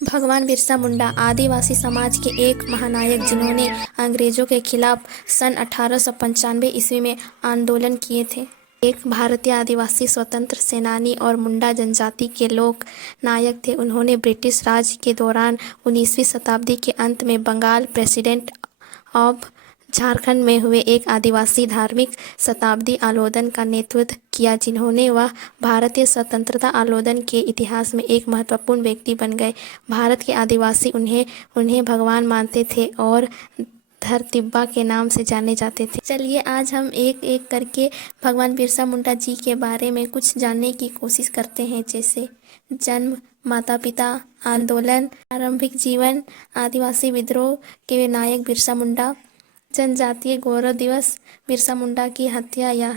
भगवान बिरसा मुंडा आदिवासी समाज के एक महानायक जिन्होंने अंग्रेजों के खिलाफ सन 1895 ईस्वी में आंदोलन किए थे। एक भारतीय आदिवासी स्वतंत्र सेनानी और मुंडा जनजाति के लोक नायक थे। उन्होंने ब्रिटिश राज के दौरान 19वीं शताब्दी के अंत में बंगाल प्रेसिडेंट ऑफ झारखंड में हुए एक आदिवासी धार्मिक शताब्दी आंदोलन का नेतृत्व किया, जिन्होंने वह भारतीय स्वतंत्रता आंदोलन के इतिहास में एक महत्वपूर्ण व्यक्ति बन गए। भारत के आदिवासी उन्हें भगवान मानते थे और धरतिब्बा के नाम से जाने जाते थे। चलिए आज हम एक एक करके भगवान बिरसा मुंडा जी के बारे में कुछ जानने की कोशिश करते हैं, जैसे जन्म, माता पिता, आंदोलन, आरंभिक जीवन, आदिवासी विद्रोह के नायक बिरसा मुंडा, जनजातीय गौरव दिवस, बिरसा मुंडा की हत्या या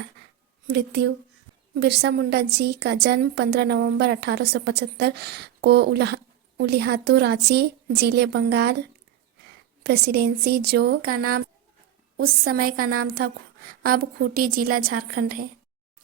मृत्यु। बिरसा मुंडा जी का जन्म 15 नवंबर 1875 को उलिहातू, रांची जिले, बंगाल प्रेसिडेंसी, जो का नाम उस समय का नाम था, अब खूंटी जिला, झारखंड है।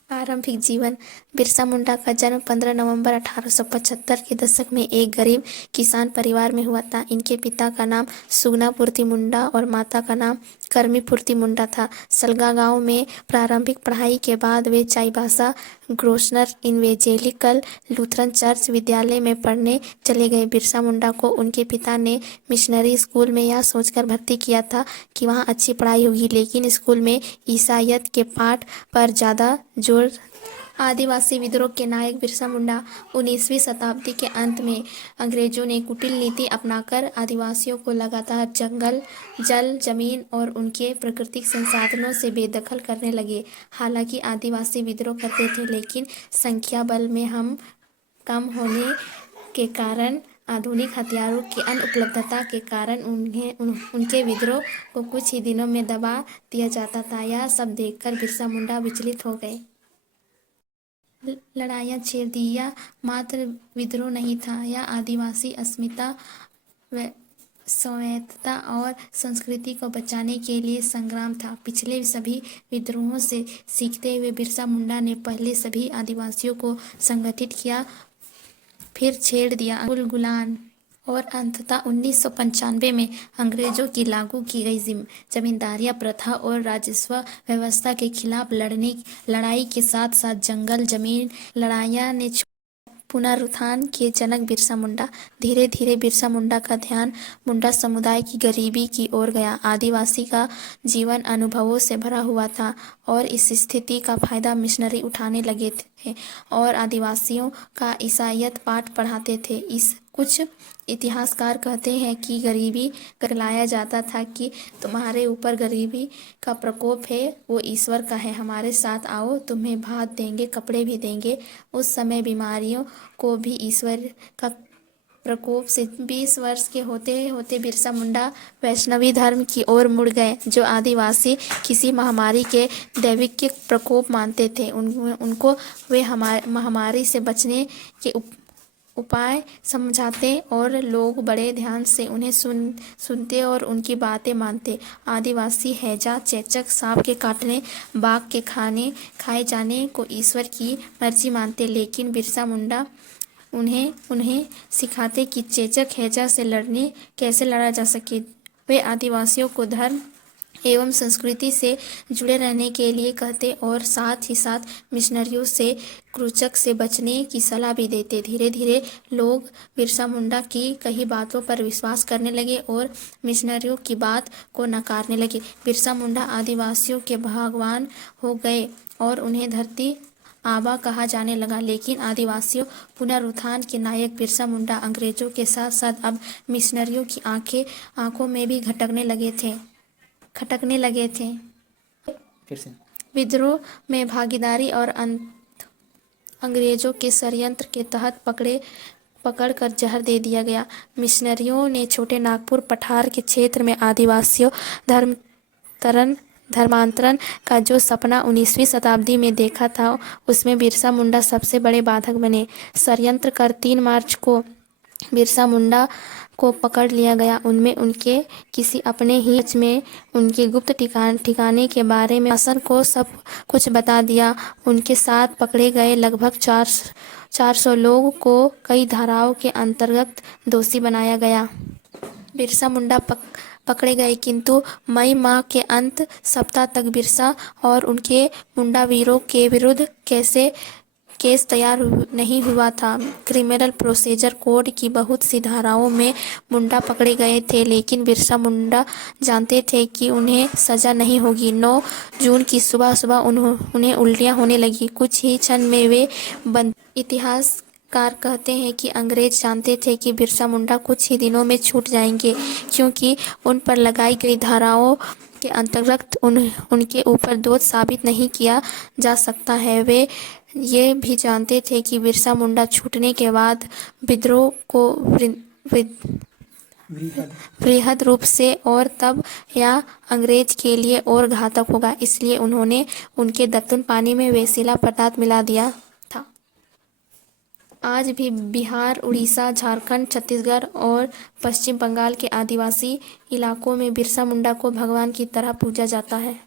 आरंभिक जीवन। बिरसा मुंडा का जन्म 15 नवंबर 1875 के दशक में एक गरीब किसान परिवार में हुआ था। इनके पिता का नाम सुगना पूर्ति मुंडा और माता का नाम करमी पूर्ति मुंडा था। सलगा गांव में प्रारंभिक पढ़ाई के बाद वे Chaibasa Gossner evangelical Lutheran church विद्यालय में पढ़ने चले गए। बिरसा मुंडा को उनके पिता ने मिशनरी स्कूल में यह सोचकर भर्ती किया था कि वहां अच्छी पढ़ाई होगी, लेकिन स्कूल में ईसाईयत के पाठ पर ज़्यादा जोर। आदिवासी विद्रोह के नायक बिरसा मुंडा। 19वीं शताब्दी के अंत में अंग्रेजों ने कुटिल नीति अपनाकर आदिवासियों को लगातार जंगल, जल, जमीन और उनके प्राकृतिक संसाधनों से बेदखल करने लगे। हालांकि आदिवासी विद्रोह करते थे, लेकिन संख्या बल में कम होने के कारण आधुनिक हथियारों की अनुपलब्धता के कारण उनके विद्रोह को कुछ ही दिनों में दबा दिया जाता था। यह सब देखकर बिरसा मुंडा विचलित हो गए। लड़ाइयाँ छेड़ दी। यह मात्र विद्रोह नहीं था, यह आदिवासी अस्मिता, स्वायत्तता और संस्कृति को बचाने के लिए संग्राम था। पिछले सभी विद्रोहों से सीखते हुए बिरसा मुंडा ने पहले सभी आदिवासियों को संगठित किया, फिर छेड़ दिया गुलान, और अंततः 1995 में अंग्रेजों की लागू की गई जमींदारियां प्रथा और राजस्व व्यवस्था के खिलाफ लड़ाई के साथ साथ जंगल जमीन लड़ाइयां ने पुनरुत्थान के जनक बिरसा मुंडा। धीरे धीरे बिरसा मुंडा का ध्यान मुंडा समुदाय की गरीबी की ओर गया। आदिवासी का जीवन अनुभवों से भरा हुआ था और इस स्थिति का फायदा मिशनरी उठाने लगे थे और आदिवासियों का ईसाईयत पाठ पढ़ाते थे। कुछ इतिहासकार कहते हैं कि गरीबी करलाया जाता था कि तुम्हारे ऊपर गरीबी का प्रकोप है, वो ईश्वर का है, हमारे साथ आओ, तुम्हें भात देंगे, कपड़े भी देंगे। उस समय बीमारियों को भी ईश्वर का प्रकोप से 20 वर्ष के होते होते बिरसा मुंडा वैष्णवी धर्म की ओर मुड़ गए, जो आदिवासी किसी महामारी के दैविक प्रकोप मानते थे। उनको वे महामारी से बचने के उपाय समझाते और लोग बड़े ध्यान से उन्हें सुनते और उनकी बातें मानते। आदिवासी हैजा, चेचक, सांप के काटने, बाघ के खाए जाने को ईश्वर की मर्जी मानते, लेकिन बिरसा मुंडा उन्हें सिखाते कि चेचक हैजा से कैसे लड़ा जा सके। वे आदिवासियों को धर्म एवं संस्कृति से जुड़े रहने के लिए कहते और साथ ही साथ मिशनरियों से क्रूरचक से बचने की सलाह भी देते। धीरे धीरे लोग बिरसा मुंडा की कही बातों पर विश्वास करने लगे और मिशनरियों की बात को नकारने लगे। बिरसा मुंडा आदिवासियों के भगवान हो गए और उन्हें धरती आबा कहा जाने लगा। लेकिन आदिवासियों पुनरुत्थान के नायक बिरसा मुंडा अंग्रेजों के साथ साथ अब मिशनरियों की आंखों में भी खटकने लगे थे। विद्रोह में भागीदारी और अंग्रेजों के षड्यंत्र के तहत पकड़कर जहर दे दिया गया। मिशनरियों ने छोटे नागपुर पठार के क्षेत्र में आदिवासियों धर्मांतरण का जो सपना 19वीं शताब्दी में देखा था, उसमें बिरसा मुंडा सबसे बड़े बाधक बने। षड्यंत्र कर 3 मार्च को बिरसा मुंडा को पकड़ लिया गया। उनमें उनके किसी अपने ही में उनके गुप्त ठिकाने के बारे में शासन को सब कुछ बता दिया। उनके साथ पकड़े गए लगभग 400 लोगों को कई धाराओं के अंतर्गत दोषी बनाया गया। बिरसा मुंडा पकड़े गए, किंतु मई माह के अंत सप्ताह तक बिरसा और उनके मुंडा वीरों के विरुद्ध केस तैयार नहीं हुआ था। क्रिमिनल प्रोसीजर कोड की बहुत सी धाराओं में मुंडा पकड़े गए थे, लेकिन बिरसा मुंडा जानते थे कि उन्हें सजा नहीं होगी। 9 जून की सुबह सुबह उन्हें उल्टियां होने लगी। कुछ ही क्षण में वे इतिहासकार कहते हैं कि अंग्रेज जानते थे कि बिरसा मुंडा कुछ ही दिनों में छूट जाएंगे, क्योंकि उन पर लगाई गई धाराओं के अंतर्गत उनके ऊपर दोष साबित नहीं किया जा सकता है। वे ये भी जानते थे कि बिरसा मुंडा छूटने के बाद विद्रोह को वृहद रूप से और तब यह अंग्रेज के लिए और घातक होगा, इसलिए उन्होंने उनके दत्तून पानी में विषैला पदार्थ मिला दिया था। आज भी बिहार, उड़ीसा, झारखंड, छत्तीसगढ़ और पश्चिम बंगाल के आदिवासी इलाकों में बिरसा मुंडा को भगवान की तरह पूजा जाता है।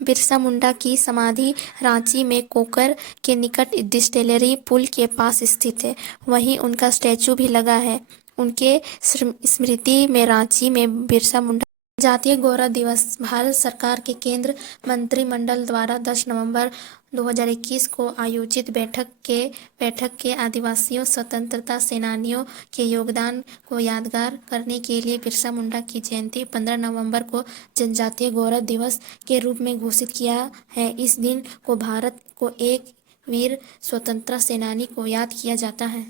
बिरसा मुंडा की समाधि रांची में कोकर के निकट डिस्टिलरी पुल के पास स्थित है। वहीं उनका स्टैचू भी लगा है। उनके स्मृति में रांची में बिरसा मुंडा जातीय गौरव दिवस भारत सरकार के केंद्र मंत्रिमंडल द्वारा 10 नवंबर 2021 को आयोजित बैठक के आदिवासियों स्वतंत्रता सेनानियों के योगदान को यादगार करने के लिए बिरसा मुंडा की जयंती 15 नवंबर को जनजातीय गौरव दिवस के रूप में घोषित किया है। इस दिन को भारत को एक वीर स्वतंत्रता सेनानी को याद किया जाता है।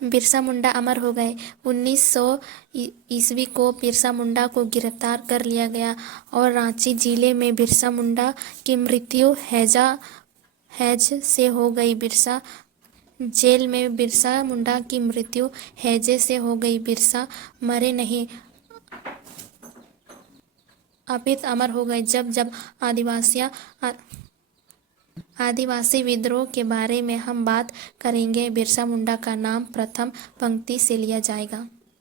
बिरसा मुंडा अमर हो गए। 1900 ईस्वी को बिरसा मुंडा को गिरफ्तार कर लिया गया और रांची जिले में बिरसा मुंडा की मृत्यु हैज से हो गई। बिरसा जेल में बिरसा मुंडा की मृत्यु हैजे से हो गई। बिरसा मरे नहीं, अपित अमर हो गए। जब आदिवासी विद्रोह के बारे में हम बात करेंगे, बिरसा मुंडा का नाम प्रथम पंक्ति से लिया जाएगा।